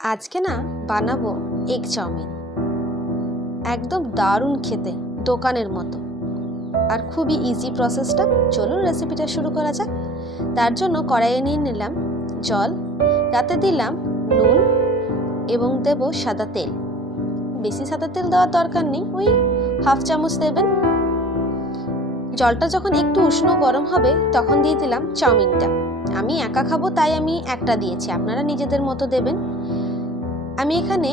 আজকে না বানাবো এগ চাউমিন। একদম দারুণ খেতে, দোকানের মতো। আর খুবই ইজি প্রসেসটা চলুন রেসিপিটা শুরু করা যাক। তার জন্য কড়াইয়ে নিয়ে নিলাম জল তাতে দিলাম নুন এবং দেব সাদা তেল। বেশি সাদা তেল দেওয়ার দরকার নেই, ওই হাফ চামচ দেবেন। জলটা যখন একটু উষ্ণ গরম হবে, তখন দিয়ে দিলাম চাউমিনটা। আমি একা খাব, তাই আমি একটা দিয়েছি, আপনারা নিজেদের মতো দেবেন। আমি এখানে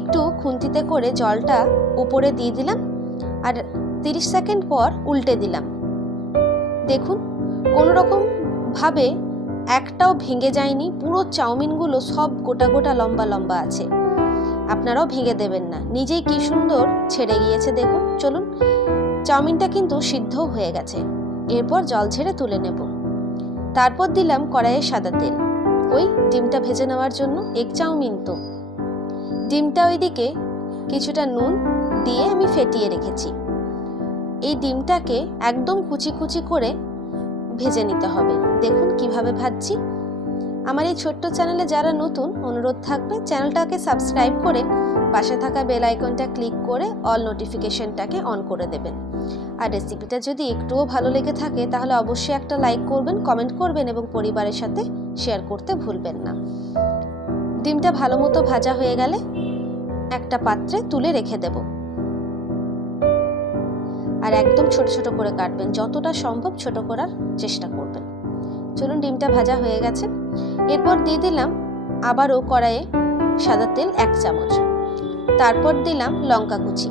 একটু খুন্তিতে করে জলটা উপরে দিয়ে দিলাম আর তিরিশ সেকেন্ড পর উল্টে দিলাম। দেখুন কোনো রকম ভাবে একটাও ভেঙে যায়নি, পুরো চাউমিনগুলো সব গোটা গোটা লম্বা লম্বা আছে। আপনারাও ভেঙে দেবেন না, নিজেই কি সুন্দর ছেড়ে গিয়েছে দেখুন। চলুন, চাউমিনটা কিন্তু সিদ্ধ হয়ে গেছে। এরপর জল ছেড়ে তুলে নেব। তারপর দিলাম কড়াইয়ে সাদা তেল। ওই ডিমটা ভেজে নেওয়ার জন্য এগ চাউমিন তো। ডিমটা ওইদিকে কিছুটা নুন দিয়ে আমি ফেটিয়ে রেখেছি। এই ডিমটাকে একদম কুচি কুচি করে ভেজে নিতে হবে। দেখুন কীভাবে ভাজছি। আমার এই ছোট্ট চ্যানেলে যারা নতুন, অনুরোধ থাকবে চ্যানেলটাকে সাবস্ক্রাইব করে পাশে থাকা বেল আইকনটা ক্লিক করে অল নোটিফিকেশনটাকে অন করে দেবেন। আর রেসিপিটা যদি একটুও ভালো লেগে থাকে, তাহলে অবশ্যই একটা লাইক করবেন, কমেন্ট করবেন এবং পরিবারের সাথে শেয়ার করতে ভুলবেন না। ডিমটা ভালো মতো ভাজা হয়ে গেলে একটা পাত্রে তুলে রেখে দেব। আর একদম ছোট ছোট করে কাটবেন, যতটা সম্ভব ছোট করার চেষ্টা করবেন। চলুন, ডিমটা ভাজা হয়ে গেছে। এরপর দিয়ে দিলাম আবারও কড়াইয়ে সাদা তেল এক চামচ। তারপর দিলাম লঙ্কা কুচি।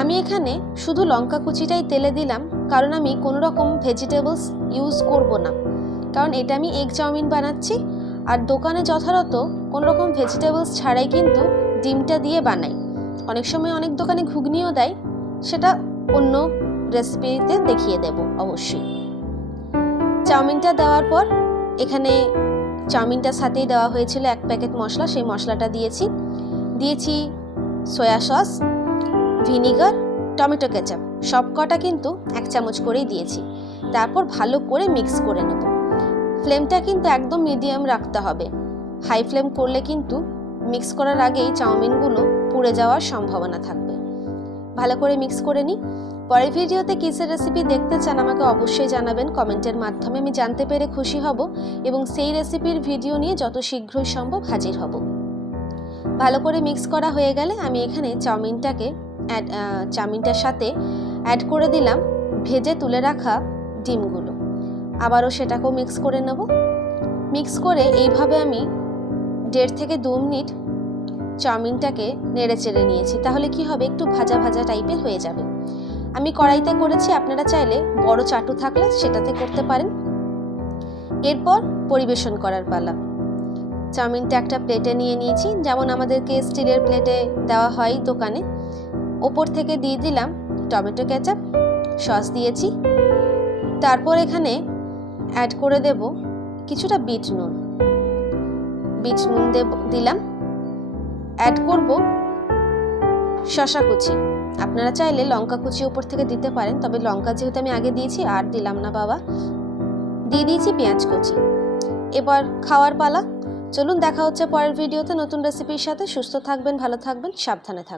আমি এখানে শুধু লঙ্কা কুচিটাই তেলে দিলাম, কারণ আমি কোনো রকম ভেজিটেবলস ইউজ করব না। কারণ এটা আমি এগ চাউমিন বানাচ্ছি আর দোকানে যথারত কোনো রকম ভেজিটেবলস ছাড়াই কিন্তু ডিমটা দিয়ে বানাই। অনেক সময় অনেক দোকানে ঘুগনিও দেয়, সেটা অন্য রেসিপিতে দেখিয়ে দেব অবশ্যই। চাউমিনটা দেওয়ার পর এখানে চাউমিনটার সাথেই দেওয়া হয়েছিল এক প্যাকেট মশলা, সেই মশলাটা দিয়েছি। দিয়েছি soya sauce vinegar tomato ketchup সব কটা কিন্তু এক চামচ করেই দিয়েছি। তারপর ভালো করে মিক্স করে নেব। ফ্লেমটা কিন্তু একদম মিডিয়াম রাখতে হবে। হাই ফ্লেম করলে কিন্তু মিক্স করার আগেই চাউমিনগুলো পুড়ে যাওয়ার সম্ভাবনা থাকবে। ভালো করে মিক্স করে নিই। পরের ভিডিওতে কিসের রেসিপি দেখতে চান আমাকে অবশ্যই জানাবেন। কমেন্টের মাধ্যমে আমি জানতে পেরে খুশি হব এবং সেই রেসিপির ভিডিও নিয়ে যত শীঘ্রই সম্ভব হাজির হব। ভালো করে মিক্স করা হয়ে গেলে আমি এখানে চাউমিনটাকে অ্যাড চাউমিনটার সাথে অ্যাড করে দিলাম। ভেজে তুলে রাখা ডিমগুলো। আবারও সেটাকেও মিক্স করে নেব। মিক্স করে এইভাবে আমি দেড় থেকে দু মিনিট চাউমিনটাকে নেড়ে চেড়ে নিয়েছি। তাহলে কি হবে? একটু ভাজা ভাজা টাইপের হয়ে যাবে। আমি কড়াইতে করেছি, আপনারা চাইলে বড় চাটু থাকলে সেটাতে করতে পারেন। এরপর পরিবেশন করার পালা। চাউমিনটা একটা প্লেটে নিয়ে নিয়েছি। যেমন আমাদেরকে স্টিলের প্লেটে দেওয়া হয় দোকানে, ওপর থেকে দিয়ে দিলাম টমেটো কেচাপ, সস দিয়েছি। তারপর এখানে অ্যাড করে দেব কিছুটা বিট নুন। বিট নুন দেব, দিলাম। অ্যাড করব শশা কুচি। আপনারা চাইলে লঙ্কা কুচি উপর থেকে দিতে পারেন, তবে লঙ্কা যেহেতু আমি আগে দিয়েছি, আর দিলাম না বাবা। দিয়ে দিয়েছি পেঁয়াজ কুচি। এবার খাওয়ার পালা। চলুন দেখা হচ্ছে পরের ভিডিওতে নতুন রেসিপির সাথে। সুস্থ থাকবেন, ভালো থাকবেন, সাবধানে থাকবেন।